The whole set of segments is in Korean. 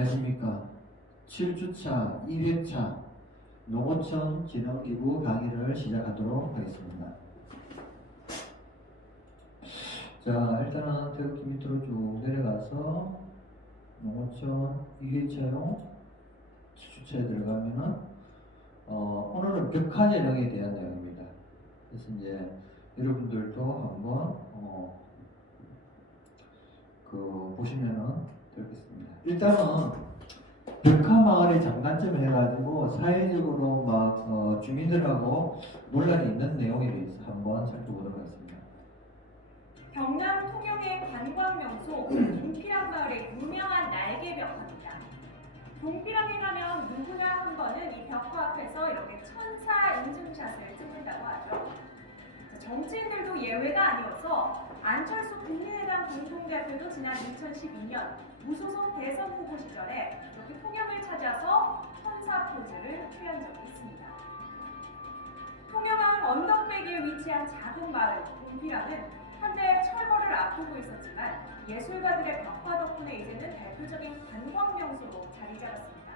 안녕하십니까. 7주차 2회차 농어촌 진흥기부 강의를 시작하도록 하겠습니다. 자, 일단은 태극기 밑으로 쭉 내려가서 농어촌 2회차용 7주차에 들어가면은 오늘은 벽화 재능에 대한 내용입니다. 그래서 이제 여러분들도 한번 보시면은 되겠습니다. 일단은 벽화마을의 장단점을 해가지고 사회적으로 막 주민들하고 논란이 있는 내용에 대해서 한번 살펴보도록 하겠습니다. 경남 통영의 관광명소 동피랑 마을의 유명한 날개 벽화입니다. 동피랑에 가면 누구나 한 번은 이 벽화 앞에서 이렇게 천사 인증샷을 찍는다고 하죠. 정치인들도 예외가 아니어서 안철수 국민의당 공동대표도 지난 2012년 무소속 대선 후보 시절에 이렇게 통영을 찾아서 천사 포즈를 취한 적이 있습니다. 통영항 언덕배기에 위치한 작은 마을 동피랑은 한때 철거를 앞두고 있었지만 예술가들의 벽화 덕분에 이제는 대표적인 관광명소로 자리 잡았습니다.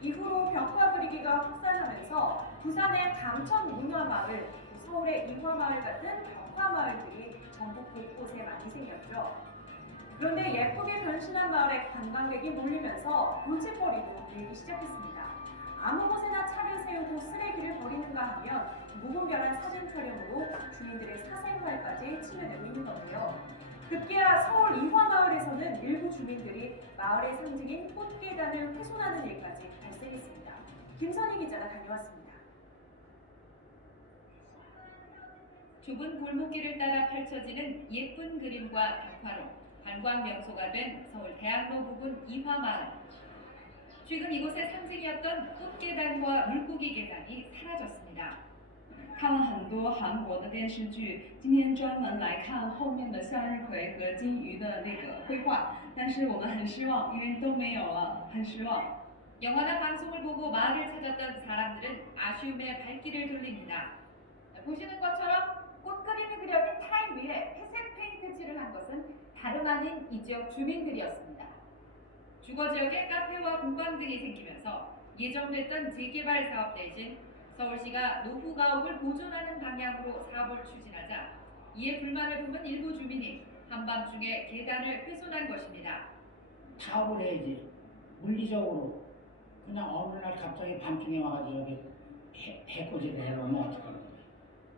이후로 벽화 그리기가 확산하면서 부산의 감천문화마을, 서울의 이화마을 같은 벽화마을들이 전국 곳곳에 많이 생겼죠. 그런데 예쁘게 변신한 마을에 관광객이 몰리면서 골칫거리도 늘기 시작했습니다. 아무 곳에나 차를 세우고 쓰레기를 버리는가 하면 무분별한 사진 촬영으로 주민들의 사생활까지 침해되고 있는 건데요. 급기야 서울 이화마을에서는 일부 주민들이 마을의 상징인 꽃계단을 훼손하는 일까지 발생했습니다. 김선희 기자가 다녀왔습니다. 좁은 골목길을 따라 펼쳐지는 예쁜 그림과 벽화로 관광 명소가 된 서울 대학로 부근 이화마을. 최근 이곳의 상징이었던 꽃계단과 물고기 계단이 사라졌습니다. 看了很多韩国的电视剧，今天专门来看后面的向日葵和金鱼的那个绘画，但是我们很失望，因为都没有了，很失望。 영화나 방송을 보고 마을을 찾았던 사람들은 아쉬움에 발길을 돌립니다. 보시는 것처럼 꽃그림이 그려진 타일 위에 회색 페인트 칠을 한 것은 다름 아닌 이 지역 주민들이었습니다. 주거 지역에 카페와 공방 등이 생기면서 예정됐던 재개발 사업 대신 서울시가 노후 가옥을 보존하는 방향으로 사업을 추진하자 이에 불만을 품은 일부 주민이 한밤중에 계단을 훼손한 것입니다. 사업을 해야지. 물리적으로 그냥 어느 날 갑자기 밤중에 와가지고 여기 해코지를 해놓으면 어떡하는 거야.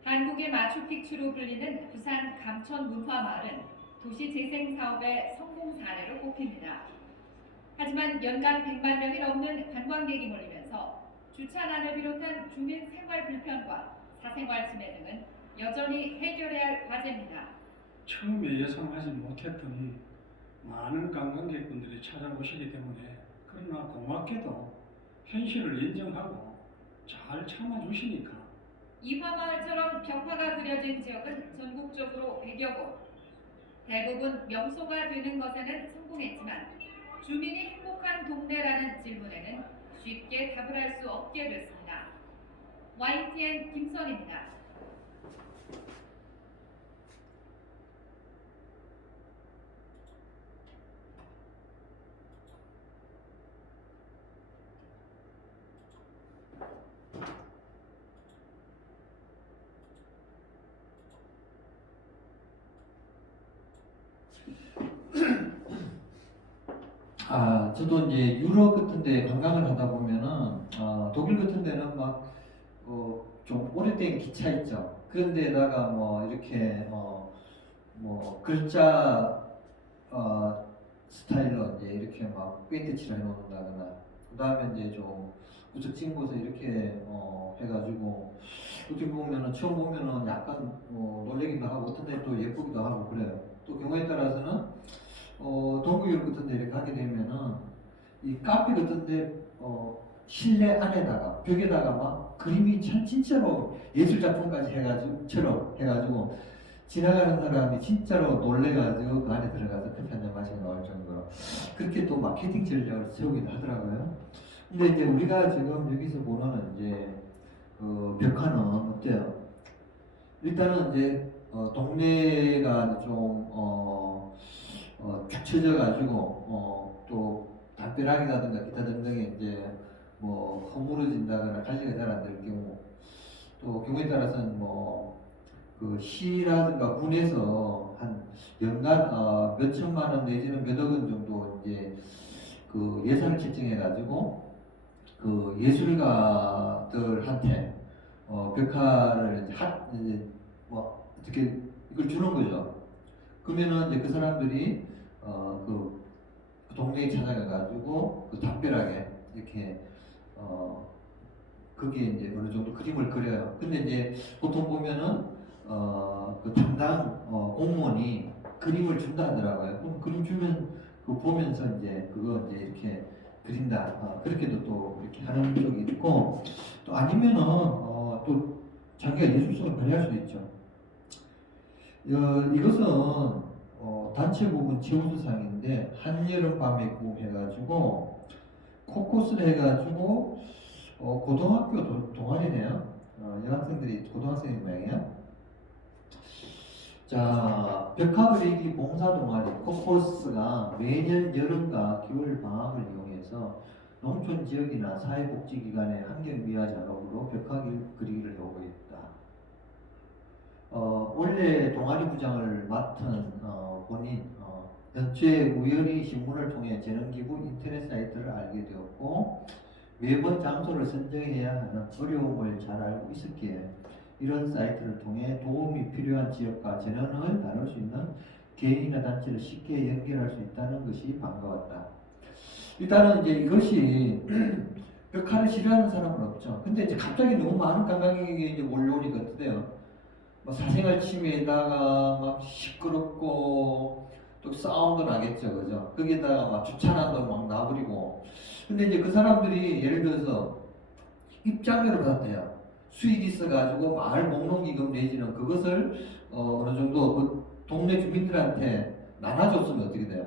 한국의 마추픽추로 불리는 부산 감천문화마을은 도시재생 사업의 성공 사례로 꼽힙니다. 하지만 연간 100만 명이 넘는 관광객이 몰리면서 주차난을 비롯한 주민 생활 불편과 사생활 침해 등은 여전히 해결해야 할 과제입니다. 처음에 예상하지 못했더니 많은 관광객분들이 찾아오시기 때문에 그러나 고맙게도 현실을 인정하고 잘 참아주시니까 이화마을처럼 벽화가 그려진 지역은 전국적으로 100여 곳. 대부분 명소가 되는 것에는 성공했지만 주민이 행복한 동네라는 질문에는 쉽게 답을 할 수 없게 됐습니다. YTN 김선입니다. 저도 이제 유럽 같은 데 관광을 하다 보면은 독일 같은 데는 막 좀 오래된 기차 있죠. 그런 데다가 뭐 이렇게 뭐 글자 스타일로 이제 이렇게 막 페인트 칠을 해놓는다거나 그 다음에 이제 좀 우측 찍은 곳에 이렇게 해가지고 어떻게 보면은 처음 보면은 약간 놀래기도 하고 어떤 데 또 예쁘기도 하고 그래요. 또 경우에 따라서는 동구유럽 같은 데 이렇게 하게 되면은 이 카페 같은 데 실내 안에다가 벽에다가 막 그림이 참 진짜로 예술작품까지 해가지고 지나가는 사람이 진짜로 놀래가지고 그 안에 들어가서 커피 한잔 마시고 나올 정도로 그렇게 또 마케팅 전략을 세우기도 하더라고요. 근데 이제 우리가 지금 여기서 보는 이제 벽화는 어때요? 일단은 이제 동네가 좀 축 처져 가지고 또 담벼락이라든가 기타 등등에 이제 뭐 허물어진다거나 관리가 잘 안 될 경우, 또 경우에 따라서는 뭐 그 시라든가 군에서 한 연간 몇 천만 원 내지는 몇억 원 정도 이제 그 예산을 책정해 가지고 그 예술가들한테 벽화를 이제 뭐 어떻게 이걸 주는 거죠. 그러면은 이제 그 사람들이 그 동네에 찾아가 가지고 그 담벼락에 이렇게 거기에 이제 어느 정도 그림을 그려요. 근데 이제 보통 보면은 그 담당 공무원이 그림을 준다 하더라고요. 그럼 그림 주면 그 보면서 이제 그거 이제 이렇게 그린다. 그렇게도 또 이렇게 하는 적이 있고, 또 아니면은 또 자기가 예술성을 발휘할 수도 있죠. 이것은 단체 부분 최우수상인데 한여름 밤의 꿈 해가지고 코코스를 해가지고 고등학교 동아리네요. 여학생들이 고등학생인 모양이에요. 자, 벽화 그리기 봉사 동아리 코코스가 매년 여름과 겨울 방학을 이용해서 농촌 지역이나 사회복지기관의 환경 미화 작업으로 벽화 그리기를 하고 있다. 원래 동아리 부장을 맡은 본인 연초에 우연히 신문을 통해 재능기부 인터넷 사이트를 알게 되었고, 매번 장소를 선정해야 하는 어려움을 잘 알고 있었기에 이런 사이트를 통해 도움이 필요한 지역과 재능을 나눌 수 있는 개인이나 단체를 쉽게 연결할 수 있다는 것이 반가웠다. 일단은 이제 이것이 벽화를 싫어하는 사람은 없죠. 근데 이제 갑자기 너무 많은 관광객이 이제 몰려오니까 어때요? 뭐 사생활 침해에다가 막 시끄럽고 또 싸움도 나겠죠, 그죠? 거기에다가 막 주차난도 막 나부리고. 근데 이제 그 사람들이 예를 들어서 입장료를 받았대요. 수익이 있어가지고 마을 목록기금 내지는 그것을 어느 정도 그 동네 주민들한테 나눠줬으면 어떻게 돼요?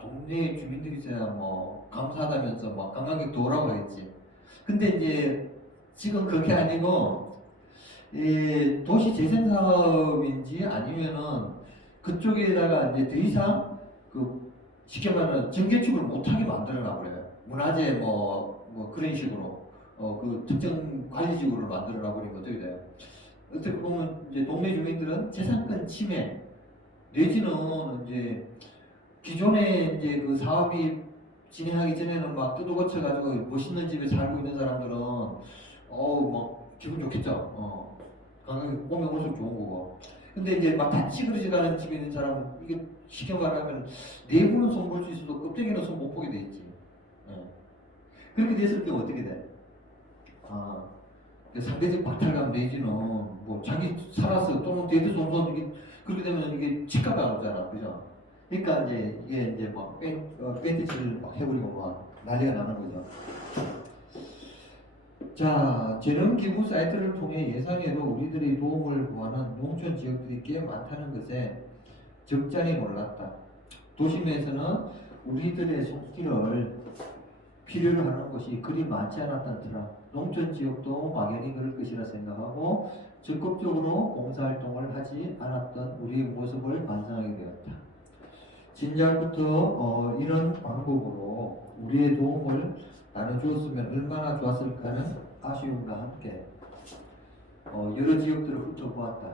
동네 주민들이서야 뭐 감사하다면서 막 관광객도 오라고 하겠지. 근데 이제 지금 그렇게 아니고 이 도시 재생 사업인지 아니면은 그쪽에다가 이제 더 이상 그 쉽게 말하면 전개축을 못하게 만들어놔 버려요. 문화재 뭐 그런 식으로 그 특정 관리지구를 만들어놔 버리면 어떻게 돼요? 어떻게 보면 이제 동네 주민들은 재산권 침해 내지는 이제 기존에 이제 그 사업이 진행하기 전에는 막 뜯어고쳐 가지고 멋있는 집에 살고 있는 사람들은 막 기분 좋겠죠. 관광객 오면 올수록 좋은 거고. 근데 이제 막 다 찌그러지가는 집에 있는 사람은 이게 쉽게 말하면 내부는 손 볼 수 있어도 껍데기는 손 못 보게 돼 있지. 그렇게 됐을 경우 어떻게 돼? 상대적 박탈감 내지는 뭐 자기 살아서 또는 대대손손 이게 그렇게 되면 이게 치과가 나오잖아, 그죠? 그러니까 이게 이제 막 밴드치를 막 해버리고 막 난리가 나는 거죠. 자, 재능기부 사이트를 통해 예상외로 우리들의 도움을 구하는 농촌 지역들이 꽤 많다는 것에 적잖이 놀랐다. 도심에서는 우리들의 손길을 필요로 하는 것이 그리 많지 않았던 터라 농촌 지역도 막연히 그럴 것이라 생각하고 적극적으로 봉사활동을 하지 않았던 우리의 모습을 반성하게 되었다. 진작부터 이런 방법으로 우리의 도움을 나눠주었으면 얼마나 좋았을까 하는 아쉬움과 함께 여러 지역들을 훑어보았다.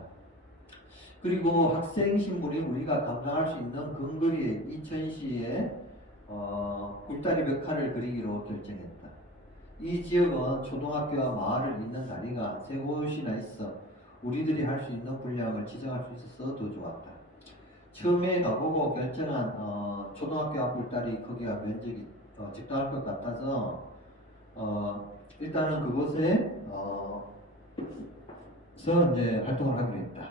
그리고 학생 신분이 우리가 감당할 수 있는 근거리의 이천시에 굴다리 벽화를 그리기로 결정했다. 이 지역은 초등학교와 마을을 잇는 다리가 세 곳이나 있어 우리들이 할 수 있는 분량을 지정할 수 있어서 더 좋았다. 처음에 가보고 결정한 초등학교 앞 굴다리 거기가 면적이 적당할 것 같아서 일단은 그곳에 이제 활동을 하기로 했다.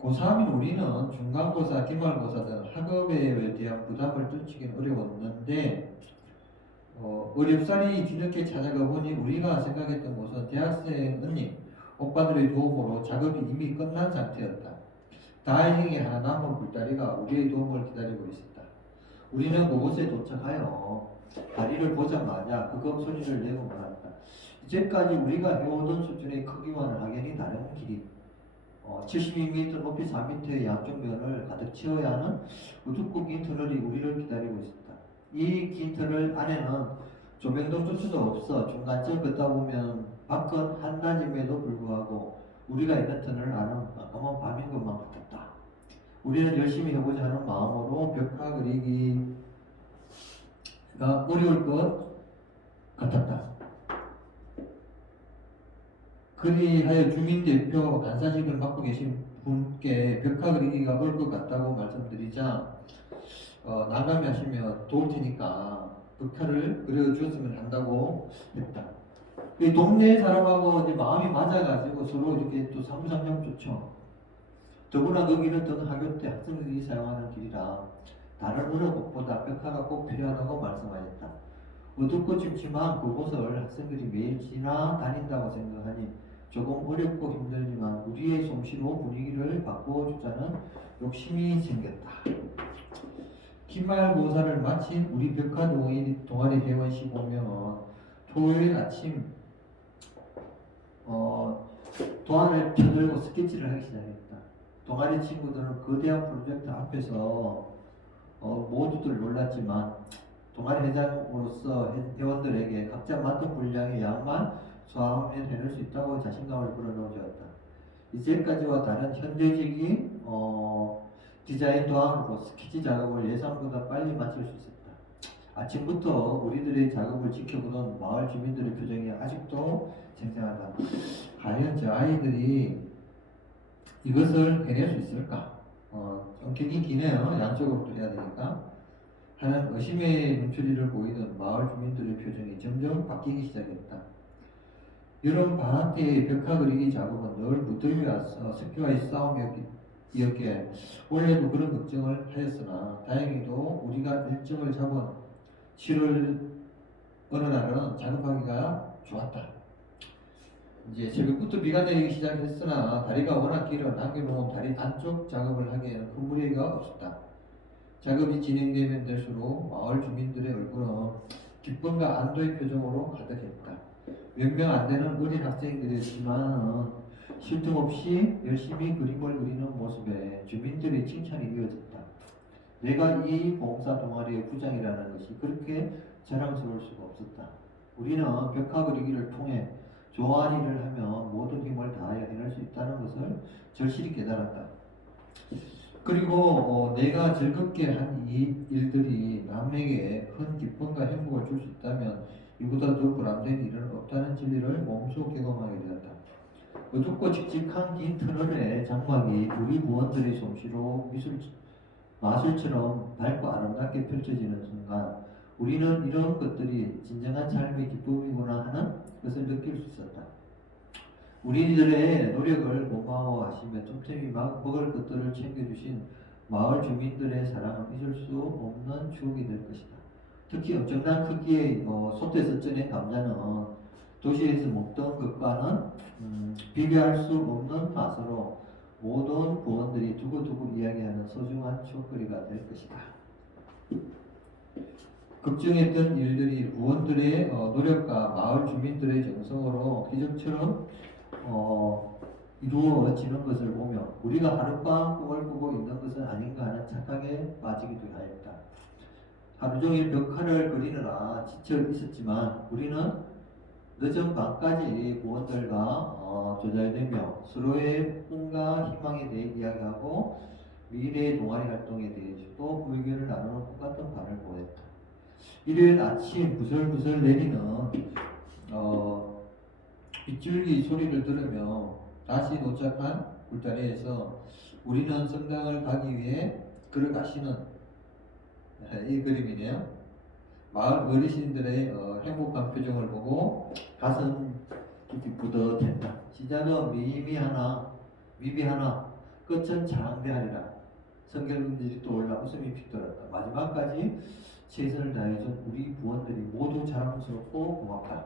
고3인 우리는 중간고사, 기말고사 등 학업에 대한 부담을 떨치기는 어려웠는데 어렵사리 뒤늦게 찾아가 보니 우리가 생각했던 것은 대학생 언니, 오빠들의 도움으로 작업이 이미 끝난 상태였다. 다행히 하나 남은 굴다리가 우리의 도움을 기다리고 있었다. 우리는 그곳에 도착하여 다리를 보자마자 그것 소리를 내고 말았다. 이제까지 우리가 해오던 수준의 크기와는 확연히 다른 길이 72m 높이 4m의 양쪽 면을 가득 채워야 하는 어둡고 긴 터널이 우리를 기다리고 있었다. 이 긴 터널 안에는 조명등조차도 없어 중간쯤 걷다 보면 밖은 한낮임에도 불구하고 우리가 있는 터널 안은 깜깜한 밤인 것만 같았다. 우리는 열심히 해보자 하는 마음으로 벽화 그리기가 어려울 것 같았다. 그리하여 주민대표 간사직을 맡고 계신 분께 벽화 그리기가 어려울 것 같다고 말씀드리자 난감해 하시며 도울 테니까 벽화를 그려주었으면 한다고 했다. 이 동네 사람하고 이제 마음이 맞아가지고 서로 이렇게 또 상부상조 좋죠. 더구나 그 길은 전 학교 때 학생들이 사용하는 길이라 다른 어느 곳보다 벽화가 꼭 필요하다고 말씀하셨다. 어둡고 춥지만 그곳을 학생들이 매일 지나다닌다고 생각하니 조금 어렵고 힘들지만 우리의 솜씨로 분위기를 바꿔주자는 욕심이 생겼다. 기말고사를 마친 우리 벽화 동아리 회원씨 보면 토요일 아침 도안을 펴들고 스케치를 하기 시작했다. 동아리 친구들은 거대한 프로젝트 앞에서 모두들 놀랐지만 동아리 회장으로서 회원들에게 각자 맡은 분량의 양만 소화하면 해낼 수 있다고 자신감을 불어넣어주었다. 이제까지와 다른 현대적인 디자인 도안으로 스케치 작업을 예상보다 빨리 마칠 수 있었다. 아침부터 우리들의 작업을 지켜보던 마을 주민들의 표정이 아직도 생생하다. 과연 저 아이들이 이것을 해낼 수 있을까? 좀 길긴 기네요. 양쪽으로 또 해야 되니까. 하는 의심의 눈초리를 보이던 마을 주민들의 표정이 점점 바뀌기 시작했다. 여름 방학 때의 벽화 그리기 작업은 늘 무더위와 습기와의 싸움이었기에 올해도 그런 걱정을 하였으나 다행히도 우리가 일정을 잡은 7월 어느 날은 작업하기가 좋았다. 이제 새벽부터 비가 내리기 시작했으나 다리가 워낙 길어 남겨놓은 다리 안쪽 작업을 하기에는 큰 무리가 없었다. 작업이 진행되면 될수록 마을 주민들의 얼굴은 기쁨과 안도의 표정으로 가득했다. 몇 명 안 되는 어린 학생들이지만 쉴 틈 없이 열심히 그림을 그리는 모습에 주민들의 칭찬이 이어졌다. 내가 이 봉사 동아리의 부장이라는 것이 그렇게 자랑스러울 수가 없었다. 우리는 벽화 그리기를 통해 좋아하는 일을 하면 모든 힘을 다하여 해낼 수 있다는 것을 절실히 깨달았다. 그리고 내가 즐겁게 한 이 일들이 남에게 큰 기쁨과 행복을 줄 수 있다면 이보다 더 보람된 일은 없다는 진리를 몸소 경험하게 되었다. 어둡고 칙칙한 긴 터널의 장막이 우리 부원들의 솜씨로 마술처럼 밝고 아름답게 펼쳐지는 순간 우리는 이런 것들이 진정한 삶의 기쁨이구나 하는 것을 느낄 수 있었다. 우리들의 노력을 고마워하시며 틈틈이 먹을 것들을 챙겨주신 마을 주민들의 사랑은 잊을 수 없는 추억이 될 것이다. 특히 엄청난 크기의 솥에서 쪄낸 감자는 도시에서 먹던 것과는 비교할 수 없는 맛으로 모든 부원들이 두고두고 이야기하는 소중한 추억거리가 될 것이다. 걱정했던 일들이 부원들의 노력과 마을 주민들의 정성으로 기적처럼 이루어지는 것을 보며 우리가 하룻밤 꿈을 꾸고 있는 것은 아닌가 하는 착각에 빠지기도 하였다. 하루 종일 벽화를 그리느라 지쳐 있었지만 우리는 늦은 밤까지 부원들과 조잘되며 서로의 꿈과 희망에 대해 이야기하고 미래의 동아리 활동에 대해서도 의견을 나누는 똑같은 밤을 보냈다. 일요일 아침 부슬부슬 내리는 빗줄기 소리를 들으며 다시 도착한 굴다리에서 우리는 성당을 가기 위해 걸어가시는 이 그림이네요. 마을 어르신들의 행복한 표정을 보고 가슴 깊이 뿌듯했다. 시작은 미비하나 끝은 장대하리라. 성결분들이 또 올라 웃음이 픽돌았다. 마지막까지 최선을 다해준 우리 부원들이 모두 자랑스럽고 고맙다.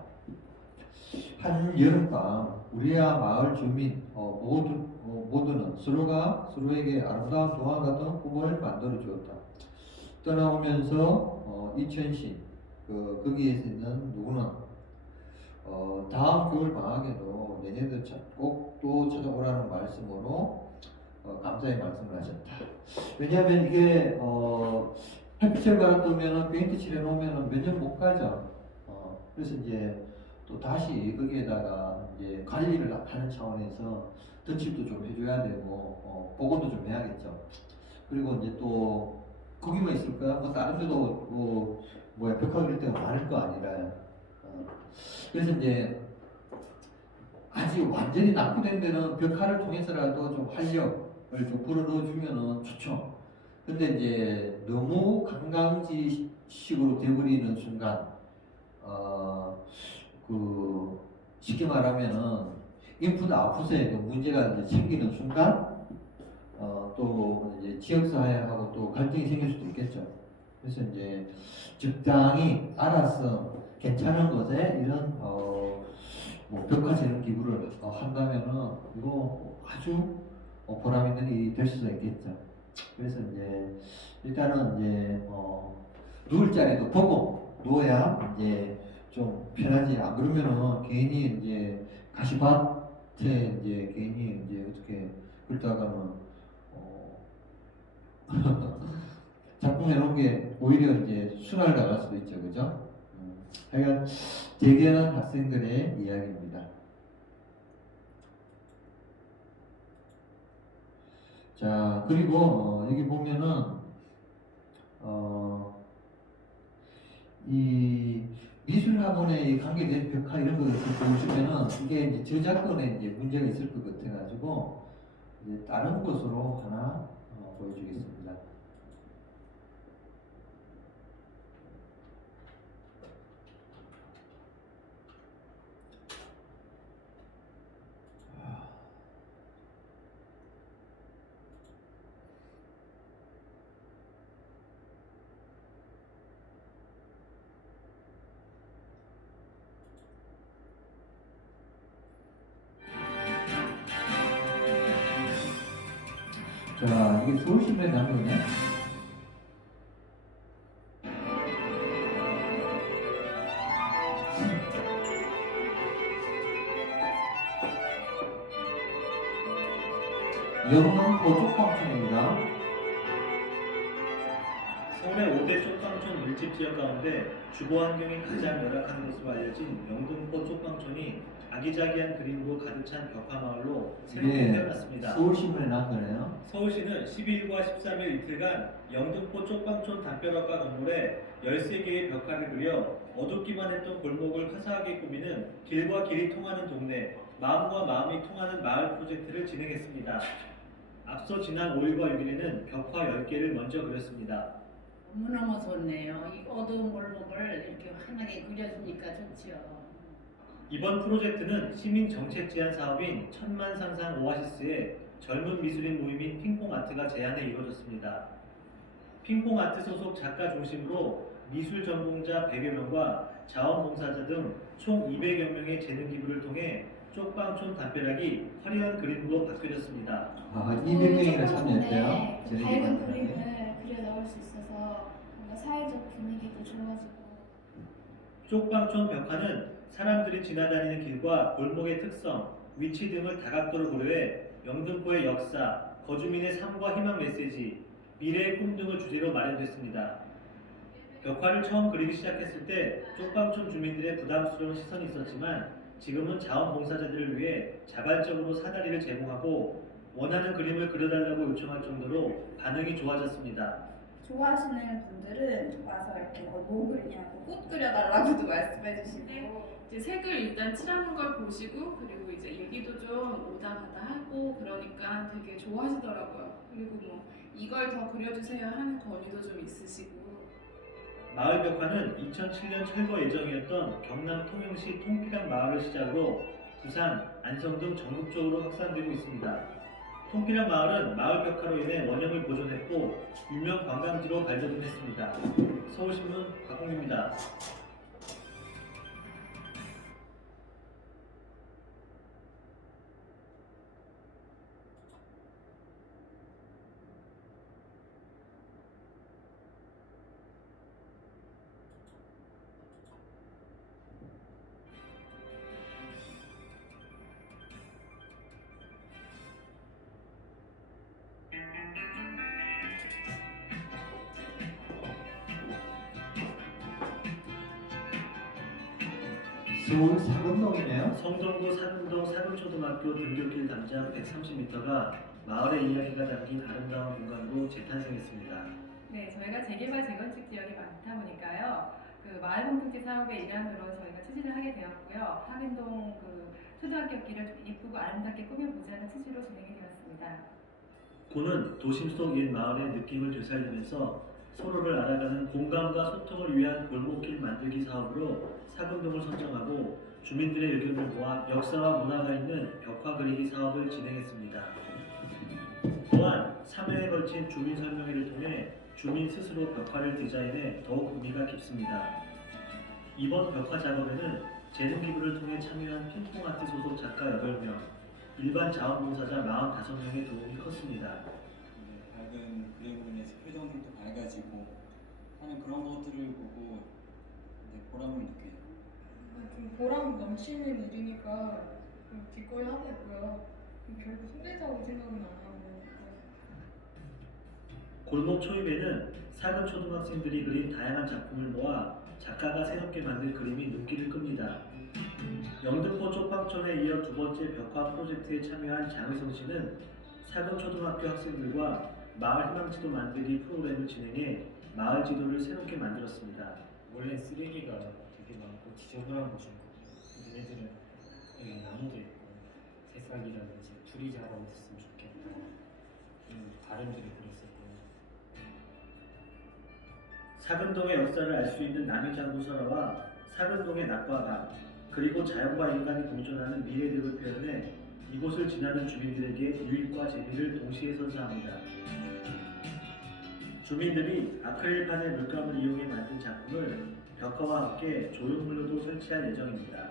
한 여름밤 우리와 마을 주민 모두는 서로가 서로에게 아름다운 동화 같은 꿈을 만들어 주었다. 떠나오면서 이천시 거기에서 있는 누구는 다음 겨울 방학에도 내년도 꼭 또 찾아오라는 말씀으로 감사의 말씀을 하셨다. 왜냐하면 이게 햇빛을 받았으면 페인트 칠해 놓으면 몇 년 못 가죠. 그래서 이제 또 다시 거기에다가 이제 관리를 하는 차원에서 덧칠도 좀 해줘야 되고 복원도 좀 해야겠죠. 그리고 이제 또 거기만 있을까? 뭐 다른 데도 벽화 그릴 때가 많을 거 아니라요. 그래서 이제 아직 완전히 낙후된 데는 벽화를 통해서라도 좀 활력을 좀 불어넣어주면은 좋죠. 근데 이제 너무 관광지식으로 되어버리는 순간, 쉽게 말하면은 인풋 아웃풋에 문제가 이제 생기는 순간, 또 이제 지역사회하고 또 갈등이 생길 수도 있겠죠. 그래서 이제 적당히 알아서 괜찮은 것에 이런 벽화재능 기부를 한다면은 이거 아주 보람 있는 일이 될 수가 있겠죠. 그래서 이제 일단은 이제 누울 자리도 보고 누워야 이제 좀 편하지. 안 그러면은 괜히 이제 가시밭에 이제 괜히 이제 어떻게 그러다가는 작품 해놓은 게 오히려 이제 순환을 나갈 수도 있죠, 그죠? 하여간 대견한 학생들의 이야기입니다. 자, 그리고 여기 보면은 이 미술학원에 관계된 벽화 이런 거 보시면은 이게 이제 저작권에 이제 문제가 있을 것 같아가지고 이제 다른 것으로 하나 보여주겠습니다. 자, 이게 서울시민의 당근이네. 영문 보쪽방촌입니다. 서울의 5대 쪽방촌 밀집 지역 가운데 주거 환경이 가장 열악한 것으로 알려진 영등포 쪽방촌이 아기자기한 그림으로 가득 찬 벽화마을로 새롭게 태어났습니다. 서울시민의 당근이에요. 서울시는 12일과 13일 이틀간 영등포 쪽방촌 담벼락과 건물에 13개의 벽화를 그려 어둡기만 했던 골목을 화사하게 꾸미는 길과 길이 통하는 동네, 마음과 마음이 통하는 마을 프로젝트를 진행했습니다. 앞서 지난 5일과 6일에는 벽화 10개를 먼저 그렸습니다. 너무너무 좋네요. 이 어두운 골목을 이렇게 환하게 그려주니까 좋지요. 이번 프로젝트는 시민 정책 제안 사업인 천만 상상 오아시스의 젊은 미술인 모임인 핑퐁아트가 제안해 이루어졌습니다. 핑퐁아트 소속 작가 중심으로 미술 전공자 100여 명과 자원봉사자 등 총 200여 명의 재능 기부를 통해 쪽방촌 담벼락이 화려한 그림으로 바뀌어졌습니다. 200명이나 참여했대요. 밝은 그림을 그려 넣을 수 있어서 뭔가 사회적 분위기도 좋아지고. 쪽방촌 벽화는 사람들이 지나다니는 길과 골목의 특성, 위치 등을 다각도로 고려해 영등포의 역사, 거주민의 삶과 희망 메시지, 미래의 꿈 등을 주제로 마련됐습니다. 벽화를 처음 그리기 시작했을 때 쪽방촌 주민들의 부담스러운 시선이 있었지만 지금은 자원봉사자들을 위해 자발적으로 사다리를 제공하고 원하는 그림을 그려달라고 요청할 정도로 반응이 좋아졌습니다. 좋아하시는 분들은 와서 이렇게 뭐 그리냐고 꽃 그려달라고도 말씀해 주시고 이제 색을 일단 칠하는 걸 보시고 그리고 이제 얘기도 좀 오다 가다 하고 그러니까 되게 좋아하시더라고요. 그리고 뭐 이걸 더 그려주세요 하는 건의도 좀 있으시고. 마을 벽화는 2007년 철거 예정이었던 경남 통영시 통피랑 마을을 시작으로 부산, 안성 등 전국적으로 확산되고 있습니다. 통피랑 마을은 마을 벽화로 인해 원형을 보존했고 유명 관광지로 발돋움했습니다. 서울신문 박홍규입니다. 서울 사근동이네요. 성동구 사근동 사근초등학교 등굣길 담장 130m가 마을의 이야기가 담긴 아름다운 공간으로 재탄생했습니다. 네, 저희가 재개발 재건축 지역이 많다 보니까요. 그 마을 공동체 사업의 일환으로 저희가 추진을 하게 되었고요. 사근동 그 초등학교 길을 좀 예쁘고 아름답게 꾸며보자는 취지로 진행이 되었습니다. 고는 도심 속 옛 마을의 느낌을 되살리면서 서로를 알아가는 공감과 소통을 위한 골목길 만들기 사업으로 사근동을 선정하고 주민들의 의견을 모아 역사와 문화가 있는 벽화 그리기 사업을 진행했습니다. 또한 3회에 걸친 주민 설명회를 통해 주민 스스로 벽화를 디자인해 더욱 의미가 깊습니다. 이번 벽화 작업에는 재능 기부를 통해 참여한 핑퐁아트 소속 작가 8명, 일반 자원봉사자 45명의 도움이 컸습니다. 밝은 그림으로 인해서 표정들도 밝아지고 하는 그런 것들을 보고 보람을 느껴요. 좀 보람 넘치는 일이니까 좀 기꺼이 하고 있고요. 결국 힘들다고 생각은 안 하고. 골목 초입에는 사근 초등학생들이 그린 다양한 작품을 모아 작가가 새롭게 만든 그림이 눈길을 끕니다. 영등포 쪽방촌에 이어 두 번째 벽화 프로젝트에 참여한 장의성 씨는 사근 초등학교 학생들과 마을 희망지도 만들기 프로그램을 진행해 마을 지도를 새롭게 만들었습니다. 원래 쓰레기가 되게 많고 지저분한 곳인 거고, 근데 얘들은 여기 나무도 있고 새싹이라든지 풀이 자라고 있었으면 좋겠다, 이런 바람들이 그랬었고. 사근동의 역사를 알 수 있는 남이장구 설화와 사근동의 낮과 밤, 그리고 자연과 인간이 공존하는 미래들을 표현해 이곳을 지나는 주민들에게 유익과 재미를 동시에 선사합니다. 주민들이 아크릴판의 물감을 이용해 만든 작품을 벽화와 함께 조형물로도 설치할 예정입니다.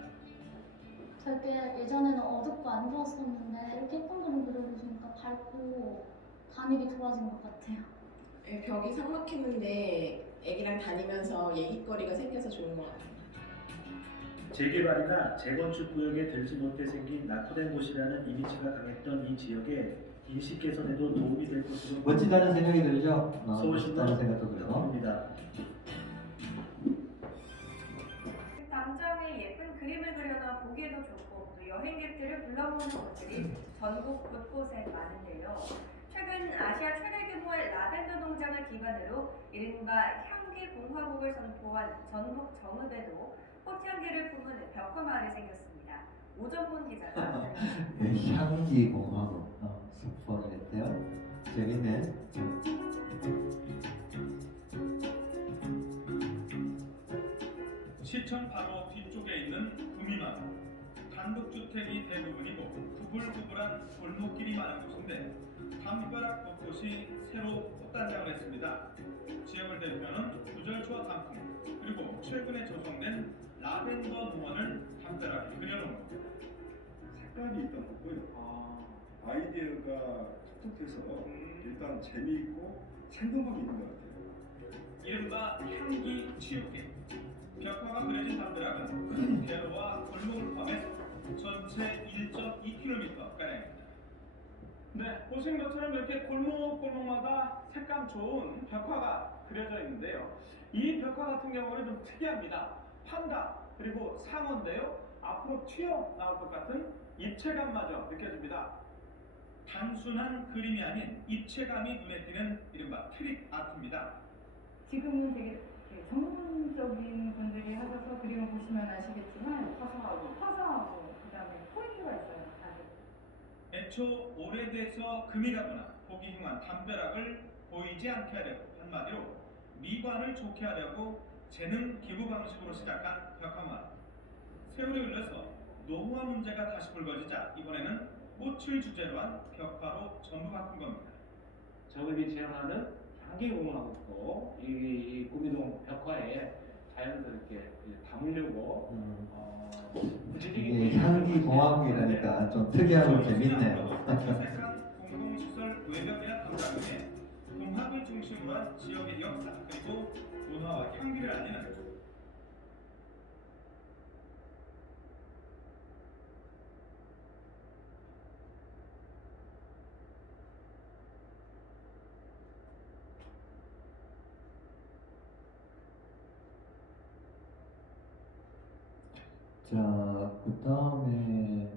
되게 예전에는 어둡고 안 좋았었는데 이렇게 예쁜 그림 그려주시니까 밝고 감이 좋아진 것 같아요. 벽이 삭막했는데 애기랑 다니면서 얘기거리가 생겨서 좋은 것 같아요. 재개발이나 재건축 구역에 들지 못해 생긴 낙후된 곳이라는 이미지가 강했던 이 지역에 인식 개선에도 도움이 될 것으로 멋지다는 생각이 들죠? 서울신문 생각도 들고. 입니다. 담장에 예쁜 그림을 그려놔 보기에도 좋고 또 여행객들을 불러모으는 곳들이 전국 곳곳에 많은데요. 최근 아시아 최대 규모의 라벤더 농장을 기반으로 이른바 향기 공화국을 선포한 전북 정읍에도 꽃향기를 품은 벽화 마을이 생겼습니다. 오정훈 기자가 네, 향기 공화국 선포를 했대요. 재밌네. 시청 바로 뒤쪽에 있는 구미마을. 단독주택이 대부분이고 구불구불한 골목길이 많은 곳인데 담벼락 곳곳이 새로 꽃단장을 했습니다. 지역을 대표하는 구절초와 단풍, 그리고 최근에 조성된 라벤더 농원을 담벼락에 그려놓은 겁니다. 색깔이 일단 돋고요. 아이디어가 톡톡해서 일단 재미있고 생동감이 있는 것 같아요. 이른바 향기 치유기. 벽화가 그려진 담벼락은 큰 대로와 골목을 포함해서 전체 1.2km가량입니다. 네, 보신 것처럼 이렇게 골목골목마다 색감 좋은 벽화가 그려져 있는데요. 이 벽화 같은 경우는 좀 특이합니다. 판다, 그리고 상어인데요. 앞으로 튀어나올 것 같은 입체감마저 느껴집니다. 단순한 그림이 아닌 입체감이 눈에 띄는 이른바 트릭 아트입니다. 지금은 되게 전문적인 분들이 하셔서 그림을 보시면 아시겠지만 화사하고 그다음에 포인트가 있어요. 애초 오래돼서 금이 가거나 보기 흉한 담벼락을 보이지 않게 하려고, 한마디로 미관을 좋게 하려고 재능 기부 방식으로 시작한 벽화마을. 세월이 흘러서 노후화 문제가 다시 불거지자 이번에는 꽃을 주제로 한 벽화로 전부 바꾼 겁니다. 정읍이 지향하는 향기공화국도 이 구미동 벽화에 자연스럽게 담으려고 이게 향기 공화국이라니까 좀 특이하고 재밌네요. 어색한 공공시설 외벽이나 담장에 동합을 중심으로 한 지역의 역사 그리고 문화와 향기를 알리는 자, 그 다음에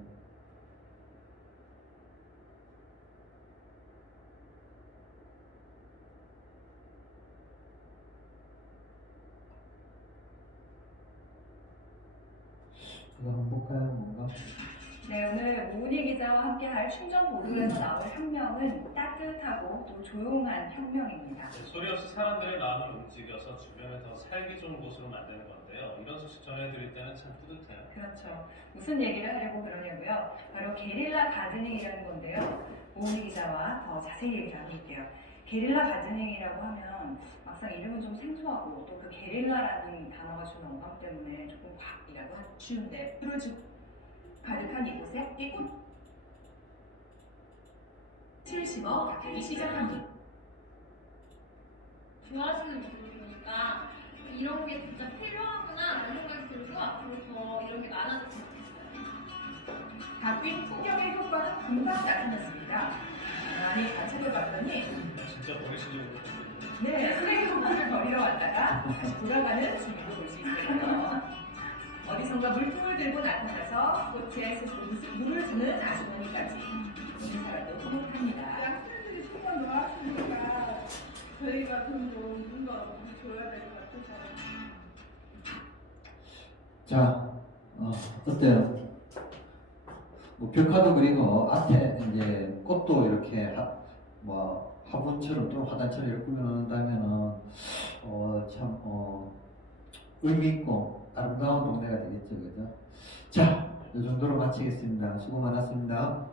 이거 한번 볼까요, 뭔가? 네, 오늘 모은희 기자와 함께할 충전 보도에서 나올 혁명은 따뜻하고 또 조용한 혁명입니다. 소리 없이 사람들의 마음을 움직여서 주변을 더 살기 좋은 곳으로 만드는 건데요. 이런 소식 전해드릴 때는 참 뿌듯해요. 그렇죠. 무슨 얘기를 하려고 그러냐고요? 바로 게릴라 가드닝이라는 건데요. 모은희 기자와 더 자세히 얘기 나눌게요. 게릴라 가드닝이라고 하면 막상 이름은 좀 생소하고 또 그 게릴라라는 단어가 주는 어감 때문에 조금 과학이라고 하기 쉬운데 풀을 가득한 이곳에 이곳 을 심어 가꾸기 시작합니다. 좋아하시는 분들이니까 이런 게 진짜 필요하구나 라는 생각이 들고 앞으로 더 이런 게 많아졌으면 좋겠어요. 바뀐 풍경의 효과는 금방 나타났습니다. 가만히 관찰해 봤더니 진짜 버리시려고 네, 쓰레기 봉투를 버리러 왔다가 다시 돌아가는 중이도 볼 수 있어요. 어디선가 물통을 들고 나타나서 꽃에 물을 주는 아주머니까지 보는 사람도 흐뭇합니다. 학생들이 정말 좋아하시니까 저희가 좀더 줘야 될 것 같아서. 자, 어때요? 뭐 벽화도 그리고 앞에 이제 꽃도 이렇게 화분처럼 또는 화단처럼 이렇게 꾸며놓는다면은 참 의미 있고 아름다운 동네가 되겠죠, 그죠? 자, 이 정도로 마치겠습니다. 수고 많았습니다.